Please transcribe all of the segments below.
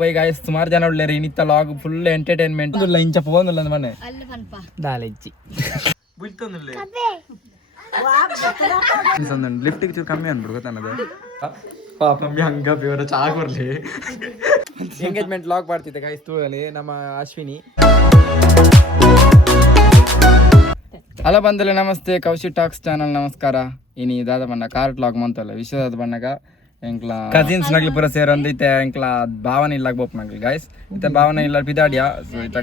పోయి గాయస్ సుమారు జన ఉಳ್ಳారు ఇనిత్త లాగ్ ఫుల్ ఎంటర్టైన్మెంట్ ఇంಚ పోందుಲ್ಲ ಮನೆ ದಾಲೆಜ್ಜಿ ಬುಲ್ತೊಂದುಲ್ಲೆ ಲಿಫ್ಟ್ ಗೆ ಚೂರು ಕಮ್ಮಿ ಅನ್ಬಿಡು ಗೊತ್ತಾನದ ಪಾಪ ಹಂಗ ಬೇರೆ ಚಾ ಕೊರ್ಲಿ ಎಂಗೇಜ್ಮೆಂಟ್ ಲಾಗ್ ಮಾಡ್ತಿದ್ದೆ ಗಾಯ್ಸ್ ತೂಳಲಿ ನಮ್ಮ ಅಶ್ವಿನಿ. ಹಲೋ ಬಂದಲೆ ನಮಸ್ತೆ ಕೌಶಿ ಟಾಕ್ಸ್ ಚಾನಲ್ ನಮಸ್ಕಾರ. ಇನಿ ದಾದ ಬಣ್ಣ ಕಾರ್ ಲಾಗ್ ಮಂತಲ್ಲ ವಿಶ್ವದಾದ ಬಣ್ಣಗ ಎಂಕ್ಲ ಕಸಿನ್ಸ್ ನಗ್ಲಿ ಪೂರ ಸೇರೊಂದು ಇತ್ತೆ ಎಂಕ್ಲ ಭಾವನೆ ಇಲ್ಲಾಗ ಬೋಪ್ನಗ್ಲಿ ಗಾಯ್ಸ್ ಇತ್ತೆ ಭಾವನೆ ಇಲ್ಲ ಪಿದಾಡಿಯಾ ಸೊ ಇತ್ತ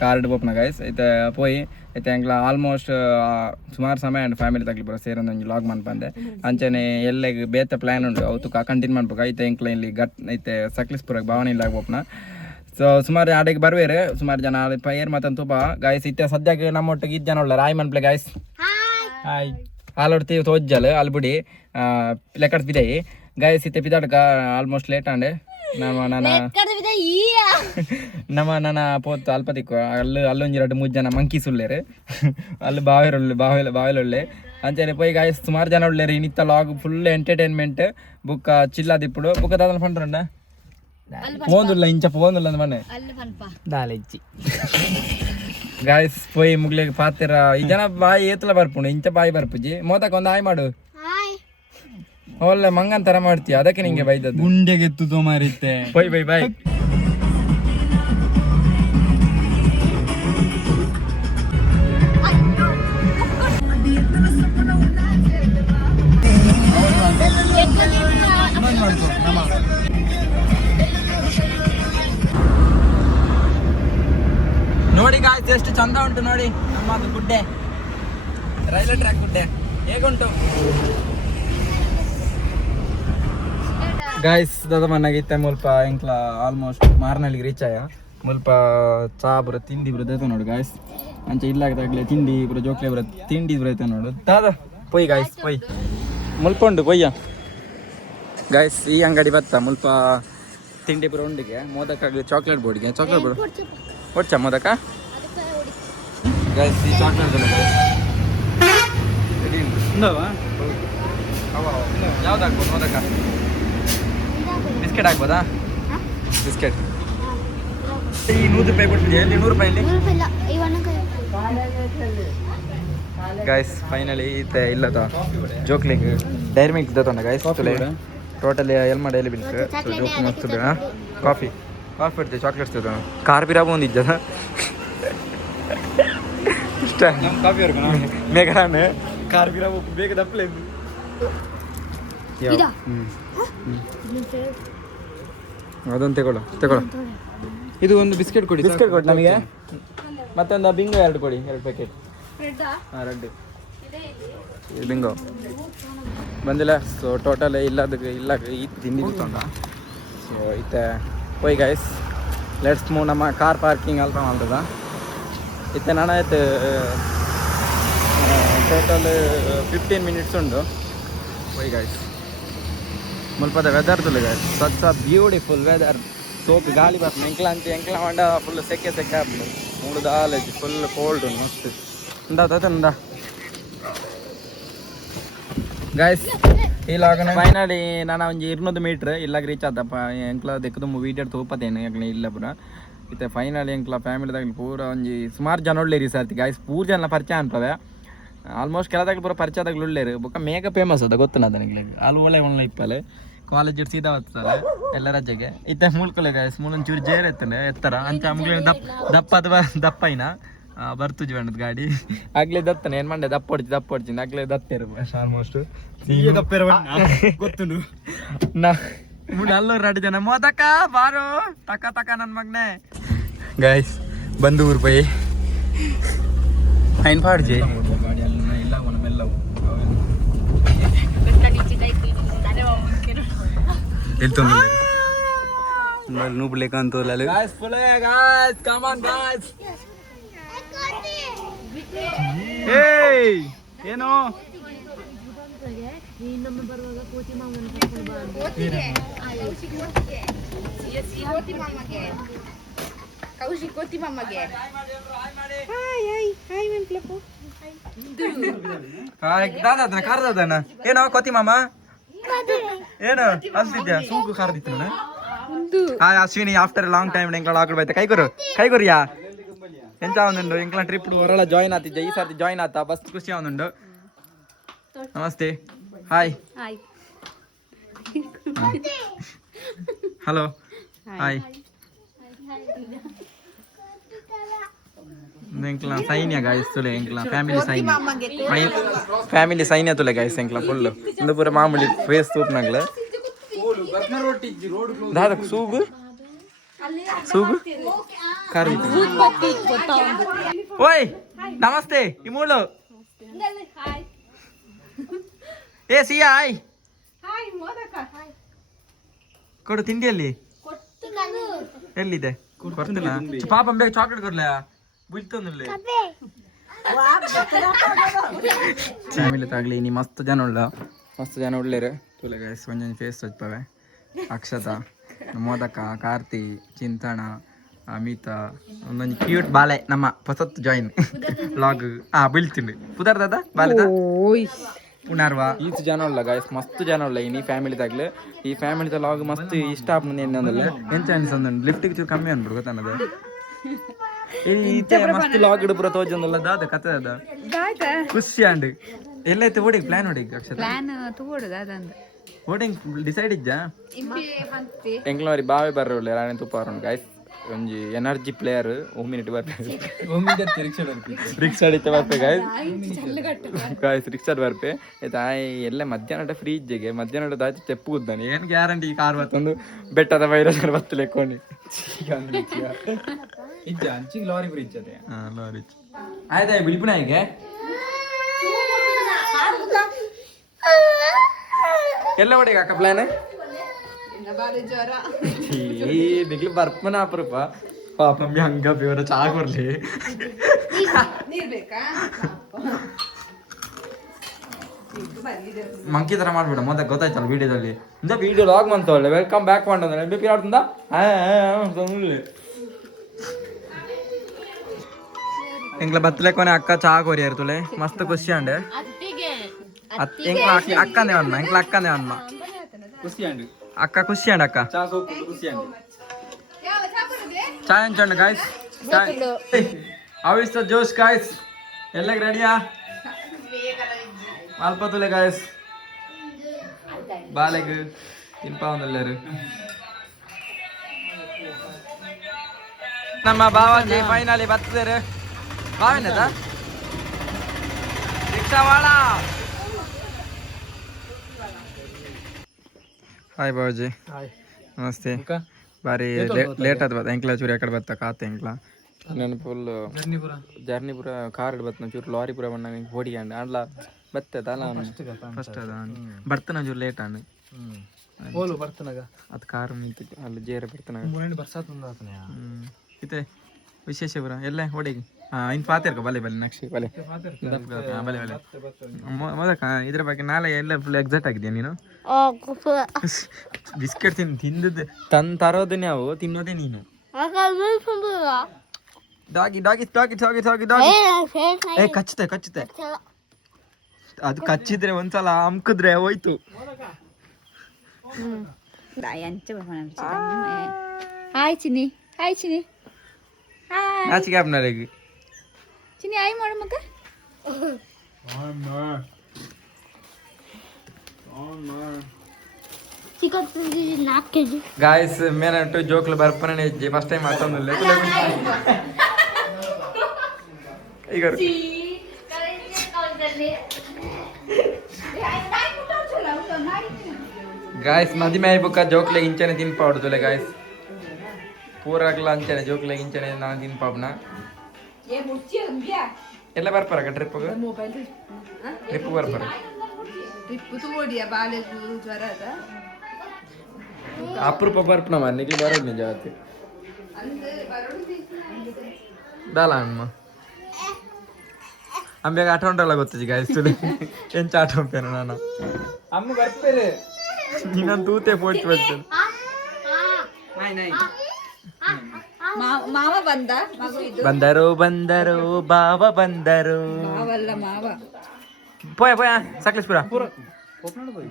ಕಾರ್ಡ್ ಬೋಪ್ನ ಗಾಯ್ಸ್ ಇತ್ತೆ ಪೋಯಿ ಇತ್ತೆ ಎಂಕ್ಲ ಆಲ್ಮೋಸ್ಟ್ ಸುಮಾರು ಸಮಯ ಅಂಡ್ ಫ್ಯಾಮಿಲಿ ತಗ್ಲಿ ಪೂರ ಸೇರೊಂದು ಒಂಜಿ ಲಾಗ್ ಮನ್ಪಂದೆ ಅಂಚನೆ ಎಲ್ಲೆಗ್ ಬೇತೆ ಪ್ಲಾನ್ ಉಂಟು ಅವತ್ತು ಕಂಟಿನ್ಯೂ ಮಾಡ್ಬೇಕು ಐತೆ ಎಂಕ್ಲ ಇಲ್ಲಿ ಗಟ್ ಐತೆ ಸಕ್ಲಿಸ್ ಪೂರ ಭಾವನೆ ಇಲ್ಲಾಗ ಬೋಪ್ನ. ಸೊ ಸುಮಾರು ಆಡೆಗೆ ಬರ್ವೇರು ಸುಮಾರು ಜನ ಪೈರ್ ಮತ್ತೊಂದು ತುಪ್ಪ ಗಾಯ್ಸ್ ಇತ್ತೆ ಸದ್ಯಕ್ಕೆ ನಮ್ಮೊಟ್ಟಿಗೆ ಇದ್ದು ಜನ ಉಳ್ಳ Roy ಮನ್ಪ್ಲೆ guys hi ಹಾಲೊಡ್ತೀವಿ ತೋಜ್ಜಲ್ ಅಲ್ಬಿಡಿ ಲೆಕ್ಕಡ್ Bidai guys ಇತ್ತೆ ಪಿದಾಡ್ಕ ಆಲ್ಮೋಸ್ಟ್ ಲೇಟ್ ಅಂಡೆ ನನ್ನ ಪೋತ್ ಅಲ್ಪತಿಕ್ಕು ಅಲ್ಲೊಂಜಿ 2-3 ಜನ ಮಂಕೀಸ್ ಉಳ್ಳೇರು ಅಲ್ಲಿ ಬಾವಿಲೊಳ್ಳೆ ಅಂಚನೆ ಪೋಯಿ ಗಾಯ್ಸ್ ಸುಮಾರು ಜನ ಉಳ್ಳೇರು ಇನಿತ್ತ ಲಾಗ್ ಫುಲ್ ಎಂಟರ್ಟೈನ್ಮೆಂಟ್ ಬುಕ್ಕ ಚಿಲ್ಲಾದಿಪ್ಪುಡು ಬುಕ್ಕ ದಾದನ ಪಂಡ್ರಂಡ పోందుల్ల ఇంచ పోందుల్ల మనే దాలెజ్జి ಗಾಯ್ಸ್ పోయి ಮುಗ್ಲಿಗೆ ಪಾತಿರ ಈ ಜನ ಬಾಯಿ ಏತ್ಲ ಬರ್ಪುಂಡು ಇಂಚ ಬಾಯಿ ಬರ್ಪುಜಿ ಮೋದಕ್ಕೆ ಒಂದು ಹಾಯ್ ಮಾಡು ಒಳ್ಳೆ ಮಂಗನ್ ತರ ಮಾಡ್ತೀಯ ಅದಕ್ಕೆ ನಿಂಗೆ ಬೈದದ್ದು ಗುಂಡೆಗೆ ಎತ್ತು ಮಾರಿತ್ತೆ ಬೈ ಬೈ ಬೈ ನೋಡಿ ಗಾಯ್ಸ್ ಎಷ್ಟು ಚಂದ ಉಂಟು ನೋಡಿ ನಮ್ಮದು ಗುಡ್ಡೆ ರೈಲ್ವೆ ಟ್ರ್ಯಾಕ್ ಗುಡ್ಡೆ ಹೇಗುಂಟು ಗಾಯ್ಸ್ ದಾದ ಮನೆಗೆ ಮುಲ್ಪ ಎಂಕ್ಲ ಆಲ್ಮೋಸ್ಟ್ ಮಾರ್ನಳ್ಳಿಗೆ ರೀಚ್ ಆಯ ಮುಲ್ಪ ಚಾ ಬರ ತಿಂಡಿ ಬರೋದೈತೆ ನೋಡಿ ಗಾಯ್ಸ್ ಅಂಚೆ ಇಲ್ಲಾಗದಾಗಲೇ ತಿಂಡಿ ಬರೋ ಜೋಕ್ಲೆ ಬರೋ ತಿಂಡಿ ಬರೈತೆ ನೋಡು ದಾದ ಪೊಯ್ ಗಾಯ್ಸ್ ಪೊಯ್ ಮುಲ್ಪ ಉಂಟು ಪೊಯ್ಯ ಗಾಯ್ಸ್ ಈ ಅಂಗಡಿ ಬತ್ತ ಮುಲ್ಪ ತಿಂಡಿ ಬರೋ ಉಂಡಿಗೆ ಮೋದಕ್ಕಾಗಲಿ ಚಾಕ್ಲೇಟ್ ಬೋರ್ಡ್ಗೆ ಚಾಕ್ಲೇಟ್ ಬೋರ್ಡ್ ಒಡ್ಚ ಮೋದಕ ಗಾಯ್ಸ್ ಈ ಚಾಕ್ಲೇಟ್ ಯಾವ್ದು ಹಾಕ್ಬೋದು ಮೋದಕ ಬಿಸ್ಕೆಟ್ ಹಾಕ್ಬೋದಾ ಬಿಸ್ಕೆಟ್ ಈ 100 ರೂಪಾಯಿ ಕೊಡ್ತಿದ್ಯಾ ಎಲ್ಲಿ 100 ರೂಪಾಯಿ ಗಾಯ್ಸ್ ಫೈನಲಿ ಈತೆ ಇಲ್ಲದ ಜೋಕ್ಲಿಗೆ ಡೈರಿ ಮಿಲ್ಕ್ ದತ್ತೊಂಡ ಗಾಯ್ಸ್ ಟೋಟಲಿ ಎಲ್ ಮಾಡಿ ಎಲ್ಲಿ ಬಿಲ್ಕ್ ಜೋಕ್ ಮಸ್ತ್ ಕಾಫಿ ಇರ್ತದೆ ಚಾಕ್ಲೇಟ್ಸ್ ಇರ್ತದೆ ಕಾರ್ ಬಿರಾಬ ಒಂದು ಇಜ್ಜದ ಇಷ್ಟ ಕಾಫಿ ಮೇಘಾನ ಕಾರ್ ಬಿರಾಬ ಬೇಗ ದಪ್ಪಲೆ ಅದೊಂದು ತಗೊಳ್ಳೋ ಇದು ಒಂದು ಬಿಸ್ಕೆಟ್ ಕೊಡಿ ನನಗೆ ಮತ್ತೊಂದು ಬಿಂಗೋ 2 ಕೊಡಿ 2 ಪ್ಯಾಕೆಟ್ ಹಾಂ 2 ಬಿಂಗೋ ಬಂದಿಲ್ಲ ಸೊ ಟೋಟಲ್ ಇಲ್ಲ ಈ ತಿಂಡಿ ತೊಂಡ ಸೊ ಇತ್ತೆ ಹೋಯ್ ಗಾಯ್ಸ್ ಲೆಟ್ಸ್ ಮೂವ್ ನಮ್ಮ ಕಾರ್ ಪಾರ್ಕಿಂಗ್ ಅಲ್ಪ ಮಾಡ್ತದ ಇತ್ತೆ ನಾನು ಆಯ್ತು ಟೋಟಲ್ 15 ಮಿನಿಟ್ಸ್ ಉಂಟು ಹೋಯ್ ಗಾಯ್ಸ್ ಮುಲ್ಪದ ವೆದರ್ ತುಳು ಗಾಯ್ಸ್ ಸಚ್ಚ ಬ್ಯೂಟಿಫುಲ್ ವೆದರ್ ಸೋಪ್ ಗಾಳಿ ಬರ್ತದೆ ಎಂಕ್ಲ ಮಂಡ ಫುಲ್ ಸೆಕೆ ಆಗ್ತದೆ 3 ದಾಲೇಜ್ ಫುಲ್ ಕೋಲ್ಡ್ ಮಸ್ತ್ ಉಂಡ ಗಾಯ್ಸ್ ಈ ಲಾಗನ ಫೈನಲಿ ನಾನು ಒಂಜಿ 200 ಮೀಟ್ರ್ ಇಲ್ಲಾಗ ರೀಚ್ ಆದಪ್ಪ ಎಂಕ್ಲ ದೆಕ್ಕದು ವೀಡಿಯೋ ತೋಪತ್ತೇನೆ ಎಂಕ್ಲ ಇಲ್ಲ ಪೂರ ಇತ್ತೆ ಫೈನಲಿ ಎಂಕ್ಲ ಫ್ಯಾಮಿಲಿದಾಗಲಿ ಪೂರ ಒಂಜಿ ಸುಮಾರು ಜನ ಒಳ್ಳೆರಿ ಸರ್ತಿ ಗಾಯ್ಸ್ ಪೂರ ಜನ ಪರಿಚಯ ಅನ್ಪದೆ ಆಲ್ಮೋಸ್ಟ್ ಕೆಲದಾಗಲಿ ಪೂರ ಪರಿಚಯದಾಗಲಿ ಒಳ್ಳೆರು ಬೊಕ್ಕ ಮೇಗ ಫೇಮಸ್ ಅದ ಗೊತ್ತು ನನಗೆ ಅಲ್ಲಿ ಒಳ್ಳೆ ಇಪ್ಪಲೆ ಕಾಲೇಜ್ ಸೀದಾ ಬರ್ತದೆ ಎಲ್ಲ ರಜೆಗೆ ಇತ್ತೆ ಮುಳ್ಕೊಲೆ ಗಾಯ್ಸ್ ಮುಳ್ಳೊಂದು ಚೂರು ಜೇರ್ ಎತ್ತರ ಅಂಚ ಮುಗ್ಲ ದಪ್ಪೈನ ಬರ್ತುಜಿ ಬಣ್ಣದ ಗಾಡಿ ಆಗ್ಲೇ ದತ್ತನೆ ಏನ್ ಮಂಡೆ ದಪ್ಪ ಹೊಡ್ತೀನಿ ಆಗ್ಲೇ ದತ್ತೇರು ಆಲ್ಮೋಸ್ಟ್ ಗೊತ್ತು ಅಲ್ಲೂರು 2 ಜನ ಮೋದಕ ಬಾರೋ ತಕ ನನ್ನ ಮಗನೇ ಗಾಯ್ಸ್ ಬಂದು ಊರು ಪೈ ಐನ್ ಪಾಡ್ಜಿ ಇಲ್ಲ ಮೆಲ್ಲವು ಎಲ್ತೊಂದು ನೂಬ್ಲೇಕ ಅಂತ guys full guys come on guys ಏಯ್ ಏನು ಕೌಶಿಕ್ ಮಾಮಗೆ ಏನೋ ಕೋತಿ ಮಾಮ ಏನು ಅಲ್ತಿದ್ಯಾ ಸೂಕು ಖಾರದಿತ್ತು hi Ashwini after long time ಎಂಕ್ಲ ಆಕಡೆ ಬೈತೆ ಕೈ ಕೊರಿಯಾ ಎಂತ ಆವನುಂಡು ಎಂಕ್ಲ ಟ್ರಿಪ್ ಹೊರಳ ಜಾಯಿನ್ ಆತಿದ್ದೆ ಈ ಸರ್ತಿ ಜಾಯಿನ್ ಆತ ಬಸ್ ಖುಷಿ ಆವನುಂಡು ನಮಸ್ತೆ ಹಾಯ್ ಹಲೋ ಹಾಯ್ ಎಂಕ್ಲ ಸೈನ್ಯ ಗಾಯ್ಸ್ ತುಲೆ ಎಂಕ್ಲ ಫ್ಯಾಮಿಲಿ ಸೈನ್ಯ ತುಲೆ ಗಾಯ್ಸ್ ಎಂಕ್ಲ ಫುಲ್ ಇಂದು ಪೂರ ಮಾಮೂಲಿ ಫೇಸ್ ತೂಪ್ನಾಗ್ಲ ದಾದಕ್ ಸೂಗು ಕರಿ ಓಯ್ ನಮಸ್ತೆ ಇಮೂಳು ಏ ಸಿಯಾ ಹಾಯ್ ಕೊಡು ತಿಂಡಿಯಲ್ಲಿ ಎಲ್ಲಿದೆ ಕೊಡ್ತಿಲ್ಲ ಪಾಪ ಬೇಗ ಚಾಕ್ಲೇಟ್ ಕೊಡ್ಲ ಬೀಳ್ತಂದಿಲ್ಲ ಫ್ಯಾಮಿಲಿ ತಾಗ್ಲಿ ನೀ ಮಸ್ತ್ ಜನ ಉಳ್ಳೇರು ತುಲೆ ಗೈಸ್ ಒಂದೊಂದು ಫೇಸ್ ಹಚ್ತವೆ ಅಕ್ಷತಾ ಮೋದಕ ಕಾರ್ತಿ ಚಿಂತನ ಅಮಿತಾ ಒಂದೊಂದು ಕ್ಯೂಟ್ ಬಾಲೆ ನಮ್ಮ ಹೊಸತ್ತು ಜಾಯಿನ್ ವ್ಲಾಗ್ ಬೀಳ್ತೀನಿ ಪುದರ್ದಾದ ಬಾಲೆದ ಪುನರ್ವಾ ಈಚ್ ಜನ ಉಳ್ಳ ಗಾಯ್ಸ್ ಮಸ್ತ್ ಜನ ಉಳ್ಳ ಈ ಫ್ಯಾಮಿಲಿ ತಾಗ್ಲಿ ಈ ಫ್ಯಾಮಿಲಿ ಲಾಗ್ ಮಸ್ತ್ ಇಷ್ಟ ಆಗ್ತದೆ ಏನಂದ್ರೆ ಎಂಚ ಅನ್ಸಂದ ಲಿಫ್ಟಿಗೆ ಚೂರು ಕಮ್ಮಿ ಅನ್ಬಿಡು ಗೊತ್ತನ್ನದ ಈತೆ ಮಸ್ತ್ ಲಾಗ್ ಇಡು ಪುರ ತೋಜಂದಲ್ಲ ದಾದ ಕತೆ ಅದ ಖುಷಿ ಅಂಡ್ ಎಲ್ಲೈತೆ ಓಡಿಗೆ ಪ್ಲಾನ್ ಓಡಿಗೆ ಅಕ್ಷರ ಓಡಿಂಗ್ ಡಿಸೈಡ್ ಇಜ್ಜಾ ಎಂಕ್ಲವರಿ ಬಾವೆ ಬರ್ರೆ ರಾಣಿ ತುಪ್ಪಾರ ಗಾಯ್ಸ್ ಒಂಜಿ ಎನರ್ಜಿ ಪ್ಲೇಯರ್ 1 ಮಿನಿಟ್ ಬರ್ಪೆ ರಿಕ್ಷಾ ಹಿಡಿತ ಬರ್ಪೆ ಗಾಯ್ಸ್ ರಿಕ್ಷಾ ಬರ್ಪೆ ಆಯ್ ಎಲ್ಲ ಮಧ್ಯಾಹ್ನ ಫ್ರೀ ಇಜ್ಜೆಗೆ ಮಧ್ಯಾಹ್ನ ದಾಚಿ ತೆಪ್ಪು ಕೂದ್ದಾನೆ ಏನು ಗ್ಯಾರಂಟಿ ಈ ಕಾರ್ ಬತ್ತೊಂದು ಬೆಟ್ಟದ ವೈರಸ್ ಬತ್ತು ಲೆಕ್ಕೋನಿ ಇಜ್ಜ ಅಂಚಿಗೆ ಲಾರಿ ಫ್ರೀ ಇಜ್ಜದೆ ಲಾರಿ ಆಯ್ತಾ ಬಿಳಿಪುಣ ಹೀಗೆ ಎಲ್ಲ ಹೊಡಿಗೆ ಅಕ್ಕ ಪ್ಲಾನ್ ದಿಗ್ಲು ಬರ್ಪನ ಅಪರೂಪ ಪಾಪ ಹಂಗ ಬೇವರ ಚಾ ಕೊರ್ಲಿ ಮಂಕಿ ತರ ಮಾಡ್ಬಿಡ ಮೊದಲ ಗೊತ್ತಾಯ್ತಲ್ಲ ವಿಡಿಯೋದಲ್ಲಿ ಇಂದ ವಿಡಿಯೋ ಲಾಗ್ ಬಂತವಲ್ಲ ವೆಲ್ಕಮ್ ಬ್ಯಾಕ್ ಮಾಡಂದ್ರೆ ಬಿ ಪಿ ಆಡ್ತಂದ ಎಂಗ್ಲ ಬತ್ತಲೆಕೊನೆ ಅಕ್ಕ ಚಾ ಕೊರಿಯಾರು ತುಲೆ ಮಸ್ತ್ ಖುಷಿ ಅಂಡೆ ಅಕ್ಕಂದೇ ಅನ್ನ ಎಂಕ್ಲ ಅಕ್ಕಂದೇ ಅನ್ನ ಖುಷಿ ಅಂಡು ಅಕ್ಕ ಖುಷಿ ಅಂಡ್ ಅಕ್ಕ ಚಾ ಎಂಚಂಡು ಗಾಯ್ಸ್ ಅವಿಸ್ತ ಜೋಶ್ ಗಾಯ್ಸ್ ಎಲ್ಲ ರೆಡಿಯಾ ಅಲ್ಪ ತುಲೆ ಗಾಯ್ಸ್ ಬಾಲೆಗ್ ತಿನ್ಪಾವನಲ್ಲೇರು ನಮ್ಮ ಬಾವಾಜಿ ಫೈನಲಿ ಬರ್ತದೇರು ಬಾವಿನದ ರಿಕ್ಷಾವಾಳ ಹಾಯ್ ಬಾವಾಜಿ ನಮಸ್ತೆ ಬಾರಿ ಲೇಟ್ ಆದ ಎಂಕ್ಲ ಚೂರು ಯಾಕಡೆ ಬತ್ತ ಕಾತೆ ಎಂಕ್ಲ ನಾನು ಫುಲ್ ಜರ್ನಿ ಪೂರ ಕಾರ್ ಬತ್ತ ಚೂರು ಲಾರಿ ಪೂರ ಬಣ್ಣ ಓಡಿಗಂಡು ಆಡ್ಲ ಬತ್ತದ ಅಲ್ಲ ಫಸ್ಟ್ ಅದ ಬರ್ತಾನ ಚೂರು ಲೇಟ್ ಆಂಡ್ ಅದು ಕಾರು ನಿಂತಿತ್ತು ಅಲ್ಲಿ ಜೇರ ಬರ್ತಾನ ಇತ್ತೆ ವಿಶೇಷ ಪುರ ಎಲ್ಲ ಓಡಿಗೆ ಇನ್ ಪಾತಿರ್ಕ ಬಲೆ ನೆಕ್ಸ್ಟ್ ಬಲೆ ಮೊದಕ ಇದ್ರ ಬಗ್ಗೆ ನಾಳೆ ಎಲ್ಲ ಫುಲ್ ಎಕ್ಸಾಕ್ಟ್ ಆಗಿದ್ಯಾ ನೀನು ಬಿಸ್ಕೆಟ್ ತಿಂದದ್ದು ತರೋದು ನಾವು ತಿನ್ನೋದೇ ನೀನು doggy doggy doggy doggy doggy doggy ಏ ಕಚ್ಚುತ್ತೆ ಅದು ಕಚ್ಚಿದ್ರೆ ಒಂದ್ಸಲ ಅಮ್ಕಿದ್ರೆ ಹೋಯ್ತು ಹಾಯ್ ಚಿನಿ ನಾಚಿಕೆ ಆಪ್ನರಿಗೆ ಚಿನಿ ಹಾಯ್ ಮಾಡು ಮಗ गाइस मेरा तो जोकल बर्पने जे फर्स्ट टाइम आता हूं ले इगर गाइस मदी मैं बुक जोक लेगिंचने दिन पावडुले गाइस पूरा लंचने जोक लेगिंचने ना दिन पावना ये मुच्ची अंबिया ಎಲ್ಲ ಬರ್ಪರ ಟ್ರಿಪ್ ಟ್ರಿಪ್ ಬರ್ಪರ ಟ್ರಿಪ್ ತೋಡಿಯ ಬಾಲೆಗು ಜ್ವರದ ಅಪರೂಪ ಬರ್ಪನ ಮನೆಗೆ ಬರೋದು ನಿಜ ಆತಿ ಅಂದ್ರೆ ಬರೋದು ದಾಲ ಅಮ್ಮ ಅಂಬೆಗ ಆಟೊಂಡಲ್ಲ ಗೊತ್ತಿಜಿ ಗಾಯ್ಸ್ ಎಂಚ ಆಟೊಂಪೇನ ನಾನು ಅಮ್ಮ ಬರ್ಪೇರೆ ನೀನಂತ ತೂತೆ ಪೋಟ್ ಬರ್ತೇನೆ ಮಾವ ಬಂದರು ಬಾವ ಬಂದರು ಮಾವಲ್ಲ ಮಾವ పోయా సకలేశ్వర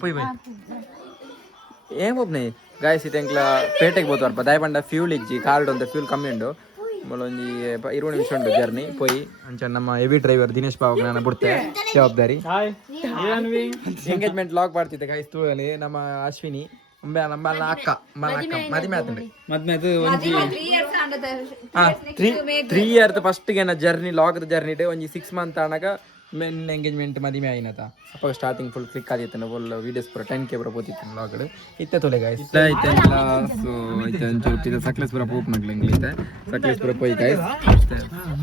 పోయి పోయి ఏం పోయి ಗಾಯ್ಸ್ ಇದು ಎಂಕ್ಲ ಪೇಟೆಗೆ ಬೋತವರ್ಪ ದಾಯ ಪಂಡ ಫ್ಯೂಲ್ ಇಜ್ಜಿ ಕಾರ್ಡ್ ಒಂದು ಫ್ಯೂಲ್ ಕಮ್ಮಿ ಉಂಡು ಒಂಜಿ 20 ನಿಮಿಷ ಉಂಡು ಜರ್ನಿ ಪೋಯಿ ಅಂಚ ನಮ್ಮ ಹೆವಿ ಡ್ರೈವರ್ ದಿನೇಶ್ ಬಾಬು ನಾನು ಬಿಡ್ತೆ ಜವಾಬ್ದಾರಿ ಎಂಗೇಜ್ಮೆಂಟ್ ಲಾಗ್ ಮಾಡ್ತಿದ್ದೆ ಗಾಯ್ಸ್ ತೂಳಲ್ಲಿ ನಮ್ಮ ಅಶ್ವಿನಿ ನಮ್ಮ ಅಕ್ಕ ಮದಿಮೆ ಆತಂಡೆ ಹಾ 3 ಇಯರ್ ಫಸ್ಟ್ ಗೆ ಜರ್ನಿ ಲಾಗ್ ಜರ್ನಿ ಒಂಜಿ 6 ಮಂತ್ ಆನಾಗ ಮೇನ್ ಎಂಗೇಜ್ಮೆಂಟ್ ಮದಿಮೆ ಆಯ್ನತ ಅಪ್ಪ ಸ್ಟಾರ್ಟಿಂಗ್ ಫುಲ್ ಕ್ಲಿಕ್ ಆದಿತ್ತನ ಫುಲ್ ವೀಡಿಯೋಸ್ ಪೂರ 10K ಪೂರ ಪೋತಿತ್ತು ಲಾಗ್ ಇತ್ತೆ ತೊಲೆ ಗಾಯ್ಸ್ ಇತ್ತೆ ಸೊ ಇತ್ತೆ ಒಂಚೂರು ಸಕ್ಲೇಶ್ಪುರ ಪೂಪ್ ಮಗ್ಲಿಂಗ್ಲಿತ್ತೆ ಸಕ್ಲೇಶ್ಪುರ ಪೋಯಿ ಗಾಯ್ಸ್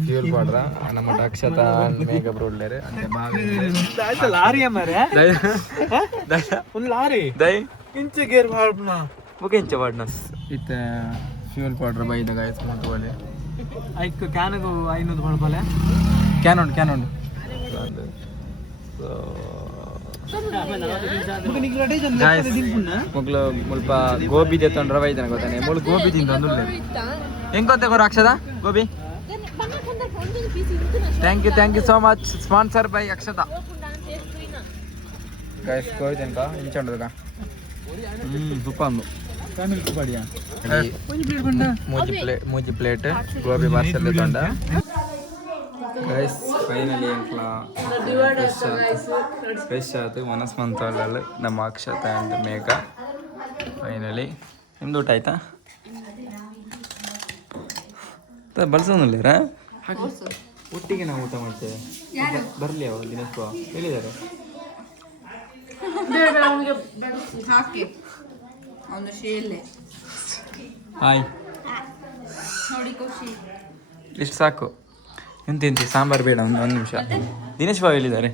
ಫ್ಯೂಲ್ ಪಾಡ್ರ ನಮ್ಮ ಅಕ್ಷತಾ ಮೇಘ ಬ್ರೋಡ್ಲೇರು ಅಂತೆ ಬಾವಿ ಲಾರಿ ಮಾರೆ ಒಂದು ಲಾರಿ ದೈ ಇಂಚ ಗೇರ್ ಮಾಡ್ನ ಮುಖ ಇಂಚ ಪಾಡ್ನ ಇತ್ತೆ ಫ್ಯೂಲ್ ಪಾಡ್ರ ಬೈದ ಗಾಯ್ಸ್ ಮುಂತುವಲ್ಲಿ ಐಕ್ ಕ್ಯಾನಗು 500 ಪಡ್ಪಲೆ ಕ್ಯಾನ್ ಉಂಡು ಮುಗ್ಲು ಮುಲ್ಪ ಗೋಬಿ ತೆತ್ತೊಂಡ್ರ ಬೈದನ ಗೊತ್ತಾನೆ ಮುಳು ಗೋಬಿ ತಿಂದ ಹೆಂಗ್ ಗೊತ್ತೆ ಗೊರ Akshata gobi thank you so much sponsor by Akshata guys ಕೋಯ್ತೆನ್ಕ ಇಂಚಂಡದಕ ಸುಪ್ಪಂದು ಮೂಜಿ ಪ್ಲೇಟ್ ಗೋಬಿ ಪಾರ್ಸಲ್ ತೊಂಡ ಗೈಸ್ ಫೈನಲಿ ಎಂಕ್ಲ ಫ್ರೆಶ್ ಆಯ್ತು ಮನಸ್ ಮಂತಲ್ಲ ನಮ್ಮ ಅಕ್ಷತಾ ಆ್ಯಂಡ್ ಮೇಘ ಫೈನಲಿ ನಿಮ್ದು ಊಟ ಆಯ್ತಾ ಬಳಸೋನಿಲ್ಲರ ಒಟ್ಟಿಗೆ ನಾವು ಊಟ ಮಾಡ್ತೇವೆ ಬರಲಿ ಅವ ದಿನೇಶ್ ಬಾ ಹೇಳಿದ್ದಾರೆ ಹಾಕಿ ಅವನು ಶೇಲೆ ಹಾಯ್ ನೋಡಿ ಖುಷಿ ಇಷ್ಟು ಸಾಕು ಎಂತಿ ಸಾಂಬಾರು ಬೇಡ ಒಂದು ನಿಮಿಷ ದಿನೇಶ್ ಬಾಬು ಹೇಳಿದ್ದಾರೆ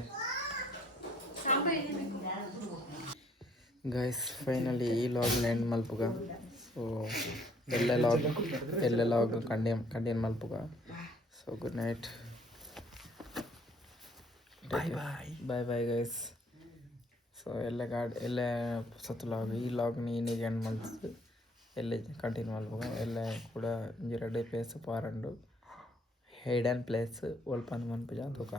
ಗೈಸ್ ಫೈನಲಿ ಈ ಲಾಗ್ನ ಎಂಡ್ ಮಲ್ಪುಗ ಸೊ ಎಲ್ಲ ಲಾಗ್ ಕಂಟಿನ್ಯೂ ಮಲ್ಪುಗ so good night bye guys so ಎಲ್ಲ ಸತ್ತು ಲಾಗ್ ಈ ಲಾಗ್ನ ಇನ್ನೀಗ ಎಂಡ್ ಮಲ್ತು ಎಲ್ಲ ಕಂಟಿನ್ಯೂ ಮಲ್ಪುಗ ಎಲ್ಲ ಕೂಡ ಒಂಜಿ ಪ್ಲೇಸ್ ಪಾರಂಡು ಹಿಡನ್ ಪ್ಲೇಸ್ ಒಲ್ಪನ ಮನ್ಪುಜ ತೂಕ